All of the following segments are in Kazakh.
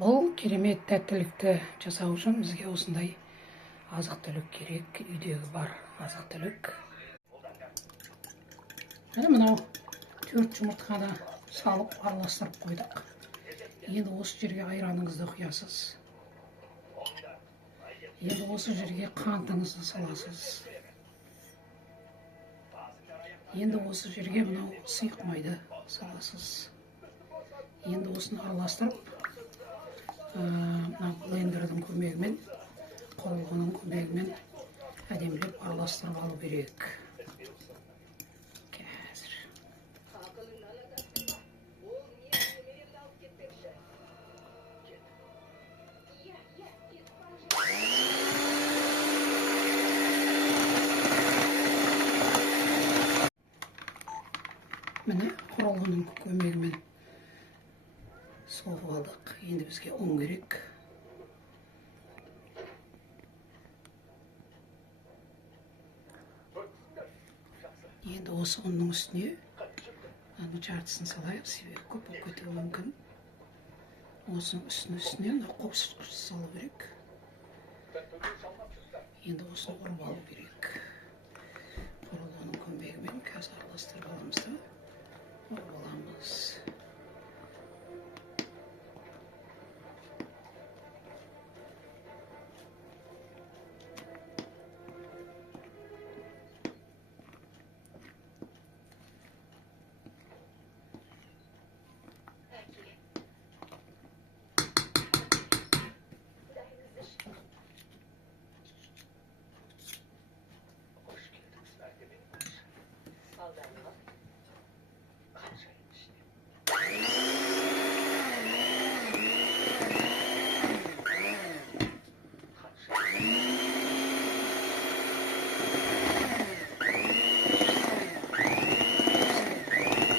Бұл керемет тәттілікті жасау үшін бізге осындай азық-түлік керек. Үйдегі бар азық-түлік. Мынау 4 жұмыртқаны салып араластырып қойдық. Енді осы жерге айраныңызды құясыз. Енді осы жерге қантыңызды саласыз. Енді осы жерге мынау сұйық майды саласыз. Енді осыны араластырып, блендердің көмегімен, құрылғының көмегімен әдемілеп араластырып алу керек. Қазір. Міне құрылғының көмегімен соғып алдық. Енді бізге ұн керек. Енді осы ұнның үстіне жартысын салайық, себебі көп болып кетуі мүмкін. Осының үстіне қосқыш салу керек. Енді осыны ұрып алу керек. Құрылғының көмегімен қазір араластырып аламыз да ұрып аламыз.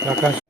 Yaklaşık